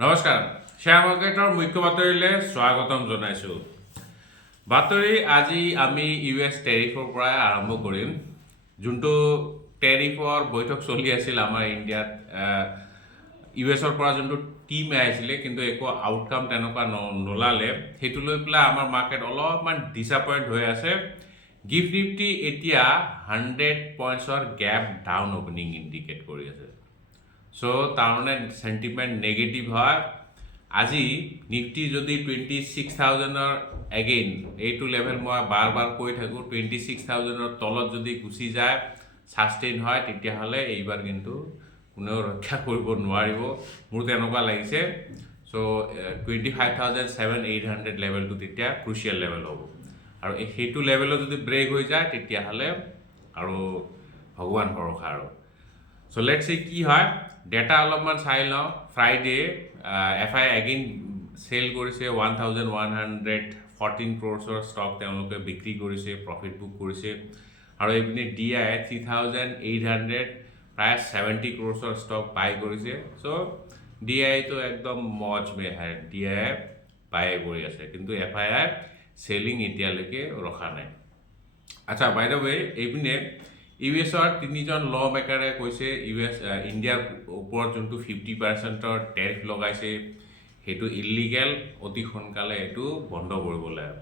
নমস্কাৰ শ্বেয়াৰ মাৰ্কেটৰ মুখ্য বাতৰিলৈ স্বাগতম জনাইছো। বাতৰি আজি আমি ইউএছ টেৰিফৰ পৰা আৰম্ভ কৰিম। যোনটো টেৰিফৰ বৈঠক চলি আছিল আমাৰ ইণ্ডিয়াত, ইউএছৰ পৰা যোনটো টিম আহিছিলে কিন্তু একো আউটকাম তেনেকুৱা নোলালে, সেইটো লৈ পেলাই আমাৰ মাৰ্কেট অলপমান ডিসএপইণ্ট হৈ আছে। গিফ্ট নিফটি এতিয়া 100 পইণ্টছৰ গেপ ডাউন অপেনিং ইণ্ডিকেট কৰি আছে। সো তাৰমানে সেন্টিমেন্ট নেগেটিভ হয়। আজি নিফটি যদি 26,000-ৰ এগেইন এইটো লেভেল মই বাৰ কৈ থাকোঁ, 26,000-ৰ তলত যদি গুচি যায়, সাস্টেইন হয়, তেতিয়াহ'লে এইবাৰ কিন্তু কোনেও ৰক্ষা কৰিব নোৱাৰিব, মোৰ তেনেকুৱা লাগিছে। সো 25,700-800 লেভেলটো তেতিয়া ক্ৰুচিয়েল লেভেল হ'ব, আৰু সেইটো লেভেলত যদি ব্ৰেক হৈ যায় তেতিয়াহ'লে আৰু ভগৱান ভৰসা আৰু। সো লেটস সি কি হয়, ডেটা অলপমান চাই লওঁ। ফ্ৰাইডে এফআই এগেইন চেল কৰিছে 1,114 ক্ৰ'ৰ্ছৰ ষ্টক তেওঁলোকে বিক্ৰী কৰিছে, প্ৰফিট বুক কৰিছে। আৰু এইপিনে DI 3,800 প্ৰায় 70 ক্ৰ'ৰ্ছৰ ষ্টক বাই কৰিছে। সো DIটো একদম মজ মে হয়, DI বাই কৰি আছে, কিন্তু FII চেলিং এতিয়ালৈকে ৰখা নাই। আচ্ছা, বাই দ্য ৱে, এইপিনে ইউএছৰ 3জন ল মেকাৰে কৈছে ইণ্ডিয়াৰ ওপৰত যোনটো 50%-ৰ টেৰিফ লগাইছে সেইটো ইলিগেল, অতি সোনকালে এইটো বন্ধ কৰিব লাগে।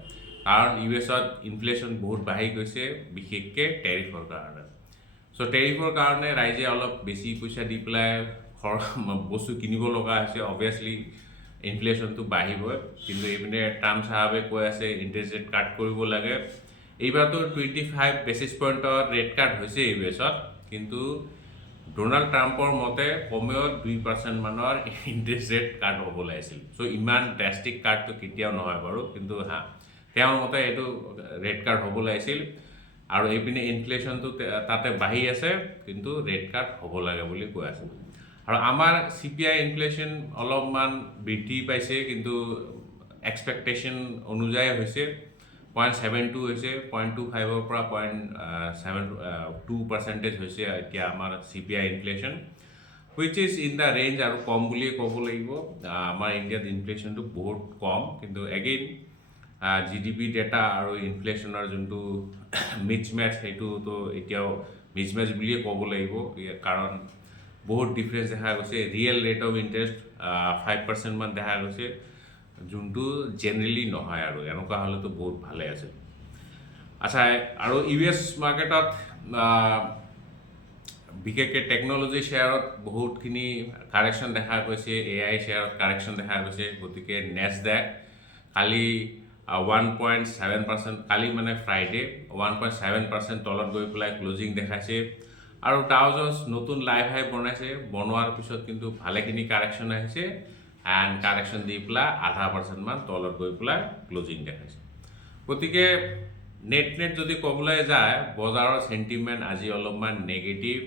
কাৰণ ইউএছত ইনফ্লেশ্যন বহুত বাঢ়ি গৈছে, বিশেষকৈ টেৰিফৰ কাৰণে। সো টেৰিফৰ কাৰণে ৰাইজে অলপ বেছি পইচা দি পেলাই বস্তু কিনিব লগা হৈছে। অবভিয়াছলি ইনফ্লেশ্যনটো বাঢ়িবই, কিন্তু এইপিনে ট্ৰাম্প চাহাবে কৈ আছে ইণ্টাৰেষ্ট ৰেট কাট কৰিব লাগে। এইবাৰতো 25 বেচিছ পইণ্টৰ ৰেট কাট হৈছে ইউএছত, কিন্তু ডোনাল্ড ট্ৰাম্পৰ মতে কমেও 2% মানৰ ইণ্টাৰেষ্ট ৰেট কাট হ'ব লাগিছিল। সো ইমান ড্ৰাষ্টিক কাটটো কেতিয়াও নহয় বাৰু, কিন্তু তেওঁৰ মতে এইটো ৰেট কাট হ'ব লাগিছিল। আৰু এইপিনে ইনফ্লেশ্যনটো তাতে বাঢ়ি আছে, কিন্তু ৰেট কাট হ'ব লাগে বুলি কৈ আছে। আৰু আমাৰ CPI ইনফ্লেশ্যন অলপমান বৃদ্ধি পাইছে, কিন্তু এক্সপেক্টেশ্যন অনুযায়ী হৈছে 0.72 হৈছে, 0.25-ৰ পৰা 0.72% হৈছে এতিয়া আমাৰ CPI inflation, which is in the range, আৰু কম বুলিয়ে ক'ব লাগিব। আমাৰ ইণ্ডিয়াত ইনফ্লেশ্যনটো বহুত কম, কিন্তু এগেইন GDP ডেটা আৰু ইনফ্লেশ্যনৰ যোনটো মিছমেচ, সেইটোতো এতিয়াও মিছমেচ বুলিয়ে ক'ব লাগিব, কাৰণ বহুত ডিফাৰেঞ্চ দেখা গৈছে। ৰিয়েল ৰেট অফ ইণ্টাৰেষ্ট 5% মান দেখা গৈছে, যোনটো জেনেৰেলি নহয়, আৰু এনেকুৱা হ'লেতো বহুত ভালে আছে। আচ্ছা, আৰু ইউএছ মাৰ্কেটত বিশেষকৈ টেকন'লজি শ্বেয়াৰত বহুতখিনি কাৰেকশ্যন দেখা গৈছে, AI শ্বেয়াৰত কাৰেকশ্যন দেখা গৈছে। গতিকে নেছডেক কালি 1.7%, কালি মানে ফ্ৰাইডে 1.7% তলত গৈ পেলাই ক্লজিং দেখাইছে। আৰু ডাও জন্স নতুন লাইভ হাই বনাইছে, বনোৱাৰ পিছত কিন্তু ভালেখিনি কাৰেকশ্যন আহিছে, এণ্ড কাৰেকশ্যন দি পেলাই 0.5% মান তলত গৈ পেলাই ক্লজিং দেখাইছে। গতিকে নেট যদি ক'বলৈ যায়, বজাৰৰ সেন্টিমেন্ট আজি অলপমান নেগেটিভ।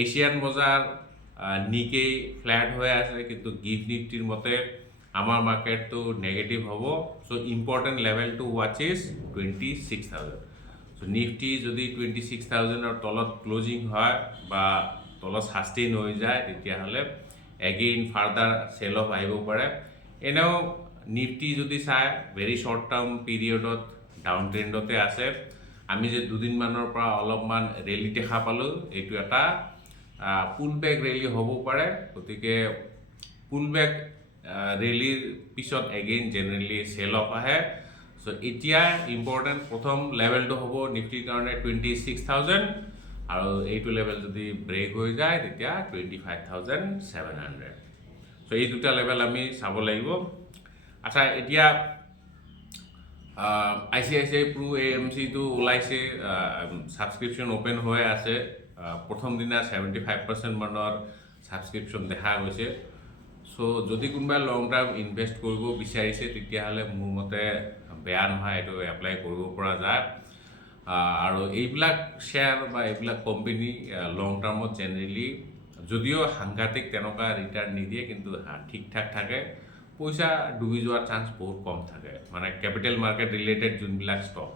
এছিয়ান বজাৰ নিকেই ফ্লেট হৈ আছে, কিন্তু গিফ্ট নিফটিৰ মতে আমাৰ মাৰ্কেটটো নেগেটিভ হ'ব। সো ইম্পৰ্টেণ্ট লেভেলটো ৱাচ ইজ 26,000। সো নিফটি যদি 26,000-ৰ তলত ক্লজিং হয় বা তলত সাষ্টেইন হৈ যায়, তেতিয়াহ'লে এগেইন ফাৰ্দাৰ চেল অফ আহিব পাৰে। এনেও নিফটি যদি চাই ভেৰি শ্বৰ্ট টাৰ্ম পিৰিয়ডত ডাউন ট্ৰেণ্ডতে আছে। আমি যে দুদিনমানৰ পৰা অলপমান ৰেলী দেখা পালোঁ, এইটো এটা পুল বেক ৰেলী হ'ব পাৰে। গতিকে পুল বেক ৰেলীৰ পিছত এগেইন জেনেৰেলি চেল অফ আহে। সো এতিয়া ইম্পৰ্টেণ্ট প্ৰথম লেভেলটো হ'ব নিফটিৰ কাৰণে 26,000, আৰু এইটো লেভেল যদি ব্ৰেক হৈ যায় তেতিয়া 25,700। সো এই দুটা লেভেল আমি চাব লাগিব। আচ্ছা, এতিয়া ICICI Pru AMCটো ওলাইছে, ছাবস্ক্ৰিপশ্যন অ'পেন হৈ আছে। প্ৰথম দিনা 75% মানৰ ছাবস্ক্ৰিপশ্যন দেখা গৈছে। সো যদি কোনোবাই লং টাৰ্ম ইনভেষ্ট কৰিব বিচাৰিছে, তেতিয়াহ'লে মোৰ মতে বেয়া নহয়, এইটো এপ্লাই কৰিব পৰা যায়। আৰু এইবিলাক শ্বেয়াৰ বা এইবিলাক কোম্পানী লং টাৰ্মত জেনেৰেলি যদিও সাংঘাতিক তেনেকুৱা ৰিটাৰ্ণ নিদিয়ে, কিন্তু ঠিক ঠাক থাকে। পইচা ডুবি যোৱাৰ চান্স বহুত কম থাকে। মানে কেপিটেল মাৰ্কেট ৰিলেটেড যোনবিলাক ষ্টক,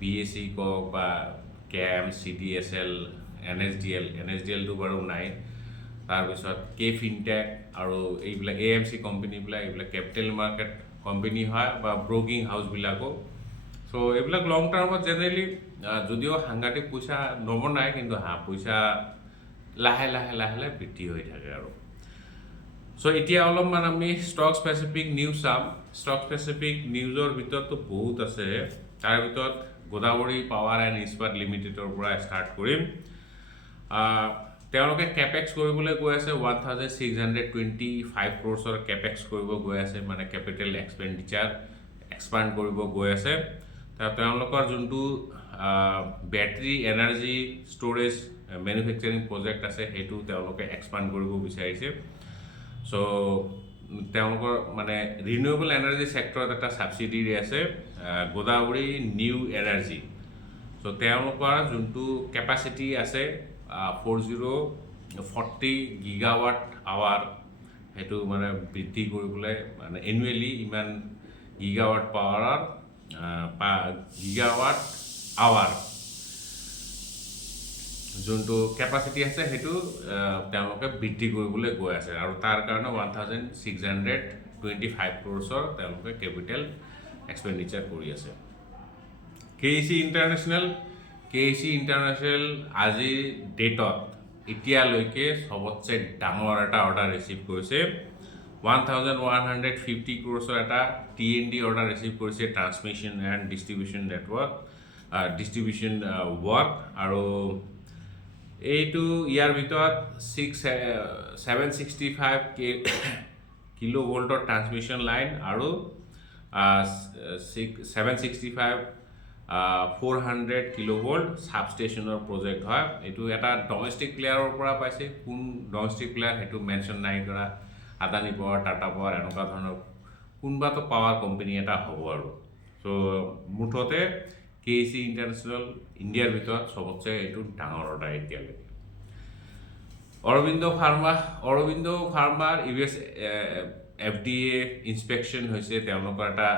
BSE কওক বা CAM, CDSL, NSDL টো বাৰু নাই, তাৰপিছত কে ফিনটেক আৰু এইবিলাক AMC কোম্পানীবিলাক এইবিলাক কেপিটেল মাৰ্কেট কোম্পানী হয় বা ব্ৰকিং হাউচবিলাকো চ' এইবিলাক লং টাৰ্মত জেনেৰেলি যদিও সাংঘাতিক পইচা নবনায় কিন্তু পইচা লাহে লাহে বৃদ্ধি হৈ থাকে আৰু চ' এতিয়া অলপমান আমি ষ্টক স্পেচিফিক নিউজ চাম ষ্টক স্পেচিফিক নিউজৰ ভিতৰতো বহুত আছে তাৰ ভিতৰত গোদাবৰী পাৱাৰ এণ্ড ইস্পাত লিমিটেডৰ পৰা ষ্টাৰ্ট কৰিম তেওঁলোকে কেপেক্স কৰিবলৈ গৈ আছে 1625 ক্ৰ'ৰ্ছৰ কেপেক্স কৰিব গৈ আছে মানে কেপিটেল এক্সপেণ্ডিচাৰ এক্সপাণ্ড কৰিব গৈ আছে তেওঁলোকৰ যোনটো battery energy storage manufacturing project আছে সেইটো তেওঁলোকে এক্সপাণ্ড কৰিব বিচাৰিছে চ' তেওঁলোকৰ মানে ৰিনিউৱেবল এনাৰ্জি ছেক্টৰত এটা ছাবচিডিৰী আছে গোদাবৰী নিউ এনাৰ্জি চ' তেওঁলোকৰ যোনটো কেপাচিটি আছে 4040 গিগাৱাট আৱাৰ সেইটো মানে বৃদ্ধি কৰিবলৈ মানে এনুৱেলি ইমান গিগাৱাট পাৱাৰৰ গিগাৱাট আৱাৰ যোনটো কেপাচিটি আছে সেইটো তেওঁলোকে বৃদ্ধি কৰিবলৈ গৈ আছে আৰু তাৰ কাৰণে 1625 ক্ৰ'ৰ্ছৰ তেওঁলোকে কেপিটেল এক্সপেণ্ডিচাৰ কৰি আছে KEC ইণ্টাৰনেশ্যনেল আজিৰ ডেটত এতিয়ালৈকে সবতছে ডাঙৰ এটা অৰ্ডাৰ ৰিচিভ কৰিছে 1150 ক্ৰ'ৰ্ছৰ এটা TND অৰ্ডাৰ ৰিচিভ কৰিছে transmission and distribution network distribution work আৰু এইটো ইয়াৰ ভিতৰত 765 কিলো ভোল্টৰ ট্ৰান্সমিশ্যন লাইন আৰু 765 400 কিলো ভোল্ট ছাবষ্টেশ্যনৰ প্ৰজেক্ট হয় এইটো এটা ডমেষ্টিক প্লেয়াৰৰ পৰা পাইছে কোন ডমেষ্টিক প্লেয়াৰ সেইটো মেনশ্যন নাই কৰা আদানী পাৱাৰ টাটা পাৱাৰ এনেকুৱা ধৰণৰ কোনোবাটো পাৱাৰ কোম্পানী এটা হ'ব আৰু চ' মুঠতে KEC ইণ্টাৰনেশ্যনেল ইণ্ডিয়াৰ ভিতৰত সবতছে এইটো ডাঙৰ অৰ্ডাৰ এতিয়ালৈকে অৰবিন্দ ফাৰ্মাৰ US FDA ইনস্পেকশ্যন হৈছে তেওঁলোকৰ এটা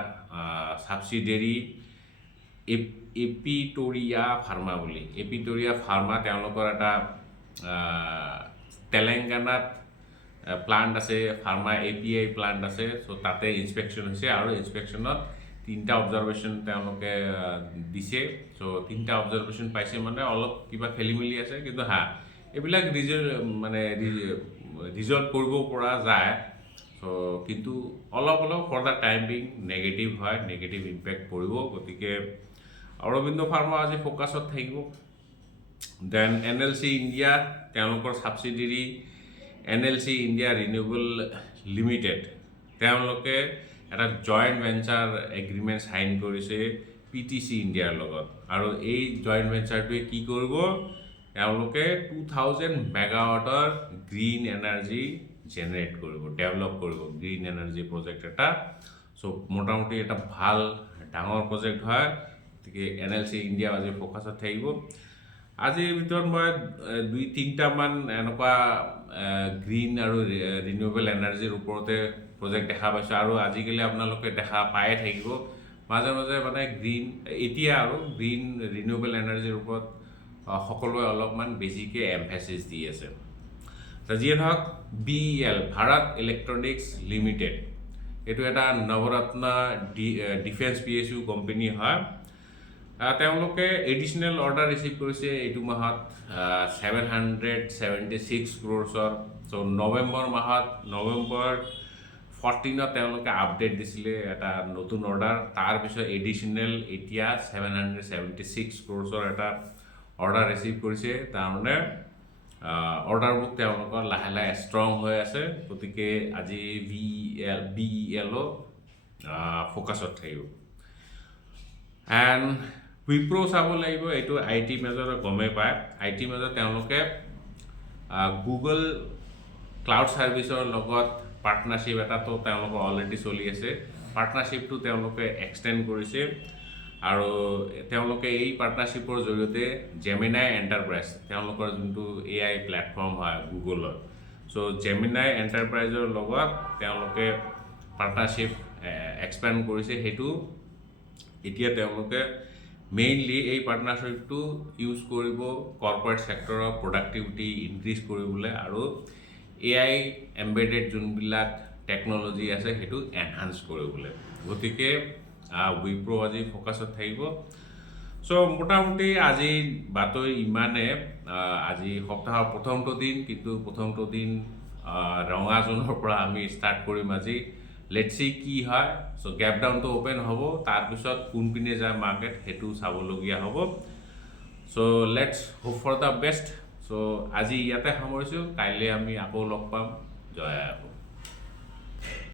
ছাবচিডিয়াৰী এপিটৰিয়া ফাৰ্মা তেওঁলোকৰ এটা তেলেংগানাত প্লান্ট আছে ফাৰ্মা API প্লান্ট আছে চ' তাতে ইনস্পেকশ্যন হৈছে আৰু ইনস্পেকশ্যনত 3টা অবজাৰভেশ্যন তেওঁলোকে দিছে চ' 3টা অবজাৰভেশ্যন পাইছে মানে অলপ কিবা খেলিমেলি আছে কিন্তু এইবিলাক ৰিজল্ভ কৰিব পৰা যায় চ' কিন্তু অলপ for the time being negative হয় নেগেটিভ ইম্পেক্ট পৰিব গতিকে অৰবিন্দ ফাৰ্মা আজি ফ'কাছত থাকিব দেন NLC ইণ্ডিয়া তেওঁলোকৰ ছাবচিডিৰী NLC ইণ্ডিয়া ৰিনিউৱেবল লিমিটেড তেওঁলোকে এটা জইণ্ট ভেঞ্চাৰ এগ্ৰিমেণ্ট চাইন কৰিছে PTC ইণ্ডিয়াৰ লগত আৰু এই জইণ্ট ভেঞ্চাৰটোৱে কি কৰিব তেওঁলোকে 2000 মেগাৱাটৰ গ্ৰীণ এনাৰ্জি জেনেৰেট কৰিব ডেভেলপ কৰিব গ্ৰীণ এনাৰ্জি প্ৰজেক্ট এটা চ' মোটামুটি এটা ভাল ডাঙৰ প্ৰজেক্ট হয় গতিকে NLC ইণ্ডিয়া আজি ফ'কাছত থাকিব আজিৰ ভিতৰত মই 2-3টামান এনেকুৱা গ্ৰীণ আৰু ৰিনিউৱেবল এনাৰ্জিৰ ওপৰতে প্ৰজেক্ট দেখা পাইছোঁ আৰু আজিকালি আপোনালোকে দেখা পায়ে থাকিব মাজে মাজে মানে এতিয়া আৰু গ্ৰীণ ৰিনিউৱেবল এনাৰ্জিৰ ওপৰত সকলোৱে অলপমান বেছিকৈ এমফেচিছ দি আছে যিয়ে নহওক BEL ভাৰত ইলেক্ট্ৰনিক্স লিমিটেড এইটো এটা নৱৰত্ন ডিফেন্স PSU কোম্পানী হয় তেওঁলোকে এডিশ্যনেল অৰ্ডাৰ ৰিচিভ কৰিছে এইটো মাহত 776 ক্ৰ'ৰ্ছৰ চ' নৱেম্বৰ 14ত তেওঁলোকে আপডেট দিছিলে এটা নতুন অৰ্ডাৰ তাৰপিছত এডিশ্যনেল এতিয়া 776 ক্ৰ'ৰ্ছৰ এটা অৰ্ডাৰ ৰিচিভ কৰিছে তাৰমানে অৰ্ডাৰবোৰ তেওঁলোকৰ লাহে ষ্ট্ৰং হৈ আছে গতিকে আজি BELও ফ'কাছত থাকিব এণ্ড উইপ্ৰ' চাব লাগিব এইটো IT মেজৰ গমেই পায় IT মেজৰ তেওঁলোকে গুগল ক্লাউড ছাৰ্ভিচৰ লগত পাৰ্টনাৰশ্বিপ এটাতো তেওঁলোকৰ অলৰেডি চলি আছে পাৰ্টনাৰশ্বিপটো তেওঁলোকে এক্সটেণ্ড কৰিছে আৰু তেওঁলোকে এই পাৰ্টনাৰশ্বিপৰ জৰিয়তে জেমিনাই এণ্টাৰপ্ৰাইজ তেওঁলোকৰ যোনটো AI প্লেটফৰ্ম হয় গুগলৰ চ' জেমিনাই এণ্টাৰপ্ৰাইজৰ লগত তেওঁলোকে পাৰ্টনাৰশ্বিপ এক্সপেণ্ড কৰিছে সেইটো এতিয়া তেওঁলোকে মেইনলি এই পাৰ্টনাৰশ্বিপটো ইউজ কৰিব কৰ্পৰেট ছেক্টৰৰ প্ৰডাক্টিভিটি ইনক্ৰিজ কৰিবলৈ আৰু AI এম্বেডেড যোনবিলাক টেকন'লজি আছে সেইটো এনহান্স কৰিবলৈ গতিকে উইপ্ৰ আজি ফ'কাছত থাকিব সো মোটামুটি আজি বাতৰি ইমানে আজি সপ্তাহৰ প্ৰথমটো দিন কিন্তু প্ৰথমটো দিন ৰঙা জোনৰ পৰা আমি ষ্টাৰ্ট কৰিম আজি লেটস সি কি হয় সো গ্যাপ ডাউনটো ওপেন হ'ব তাৰপিছত কোনপিনে যায় মাৰ্কেট সেইটো চাবলগীয়া হ'ব so let's hope for the best so আজি ইয়াতে সামৰিছোঁ কাইলৈ আমি আকৌ লগ পাম জয় আই